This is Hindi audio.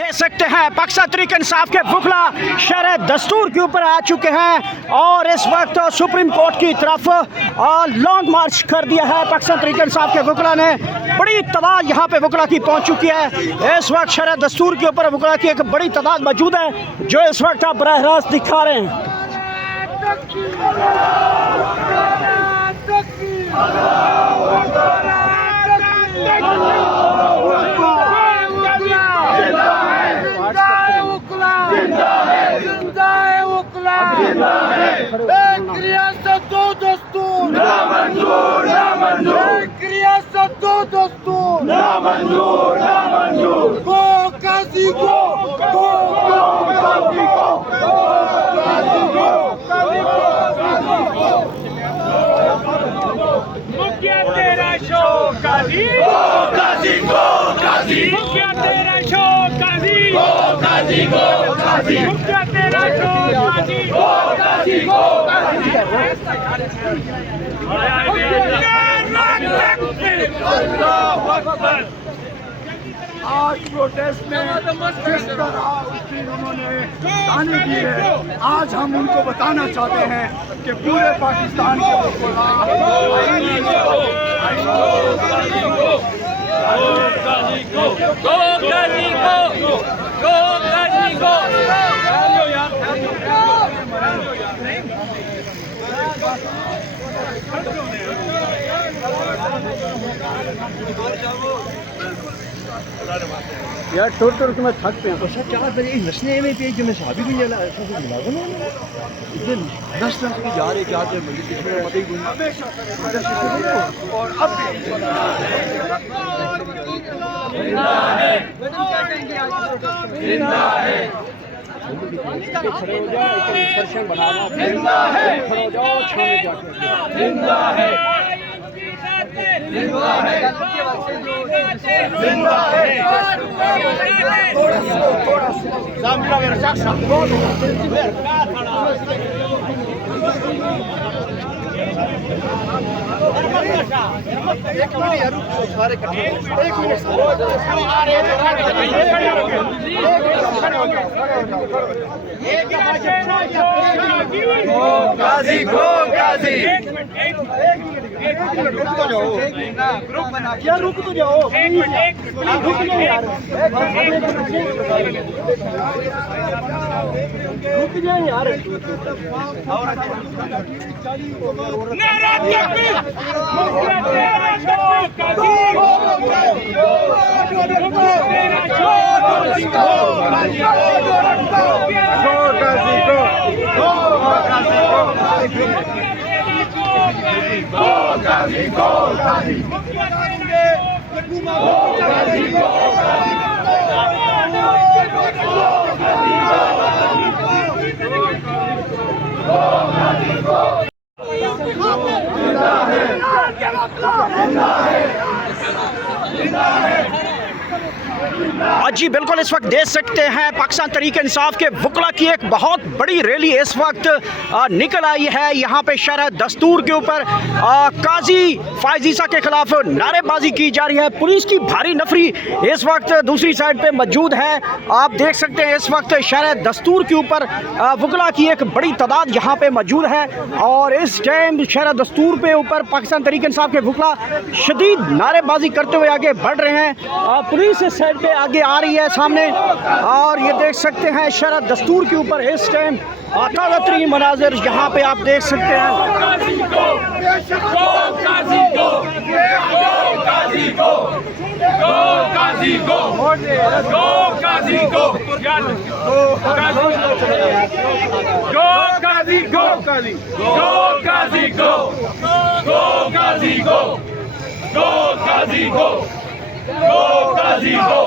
देख सकते हैं पाकिस्तान तहरीक इंसाफ के वकला शरह दस्तूर के ऊपर आ चुके हैं और इस वक्त सुप्रीम कोर्ट की तरफ लॉन्ग मार्च कर दिया है। पाकिस्तान तहरीक इंसाफ के वकला ने बड़ी तादाद यहाँ पे वकला की पहुँच चुकी है। इस वक्त शरह दस्तूर के ऊपर वकला की एक बड़ी तादाद मौजूद है जो इस वक्त आप बराह रास्त दिखा रहे हैं। रियासत दो दस्तूर ना मंजूर, ना मंजूर। रियासत दो दस्तूर ना मंजूर, ना मंजूर। गो काजी गो, गो काजी गो, गो काजी गो, मुखिया तेरा शो काजी, गो काजी गो काजी। मुखिया तेरा शो काजी, गो काजी गो काजी। मुखिया तेरा शो काजी, गो काजी गो काजी। आज प्रोटेस्ट में जिस तरह उन्होंने गाने दी है, आज हम उनको बताना चाहते हैं कि पूरे पाकिस्तान यार टूर टूर के मैं थक पे तो सर 4 बजे नस्ने में पे जो मैं शादी भी नहीं ऐसा कुछ मुलाजिम है इतने नस्ल के जा रहे क्या थे मुझे किसी को पता ही नहीं। और अब जिंदा है, जिंदा है, खड़े हो जाओ, दर्शन बनाना, जिंदा है, खड़े हो जाओ, छाने जाके जिंदा है, जिंदा है, जिंदा है। एक मिनट यार सारे इकट्ठे एक मिनट गाजी गो गाजी। रुक तो जाओ, ग्रुप बना के रुक तो जाओ, रुक जाओ यार, रुक जाओ यार। नारा तकबीर, तेरा शो काजी, तेरा शो काजी, जी बिल्कुल इस वक्त देख सकते हैं पाकिस्तान तहरीक इंसाफ के वकला की एक बहुत बड़ी रैली इस वक्त निकल आई है। यहाँ पे शरह दस्तूर के ऊपर काजी फायजीसा के खिलाफ नारेबाजी की जा रही है। पुलिस की भारी नफरी इस वक्त दूसरी साइड पे मौजूद है। आप देख सकते हैं इस वक्त शरह दस्तूर के ऊपर वकला की एक बड़ी तादाद यहाँ पे मौजूद है और इस टाइम शरह दस्तूर पे ऊपर पाकिस्तान तहरीक इंसाफ के वकला शदीद नारेबाजी करते हुए आगे बढ़ रहे हैं। पुलिस इस साइड पे आगे आ रही है सामने और ये देख सकते हैं शरह दस्तूर के ऊपर इस टाइम ताज़ा तरीन मनाजिर यहाँ पे आप देख सकते हैं। Go, Kazi, go!